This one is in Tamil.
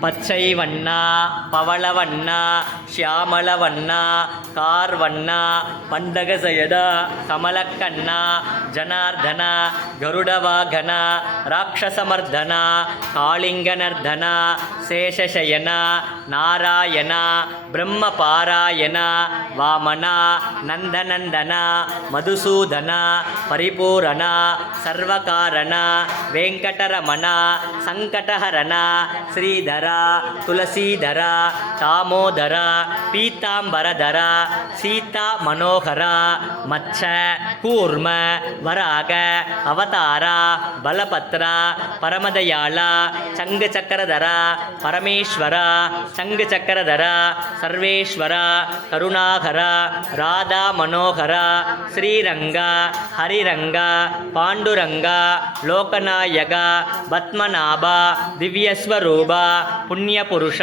பச்சை வண்ணா பவளவண்ணா ஷியாமளவண்ணா கார்வண்ணா பண்டகசயதா கமலக்கண்ணா ஜனார்தனா ஜனார்தன கருடவாகன ராட்சசமர்தன காளிங்கனர்தன சேஷசயன நாராயண வாமனா நந்தநந்தனா மதுசூதனா பரிபூரணா சர்வகாரணா வெங்கடரமணா சங்கடஹரணா ஸ்ரீ ஸ்ரீதர துளசீதர தாமோதர பீத்தாம்பரதர சீதா மனோகர மச்ச கூர்ம வராக அவதாரா பலபத்ரா பரமதயாளா சங்கு சக்கரதர பரமேஸ்வரா சங்கு சக்கரதர சர்வேஸ்வரா கருணாகர ராதா மனோகர ஸ்ரீரங்கா ஹரிரங்கா பாண்டுரங்கா லோகநாயகா பத்மநாபா திவ்யஸ்வரூபா ಪೂರ್ವ ಪುಣ್ಯ ಪುರುಷ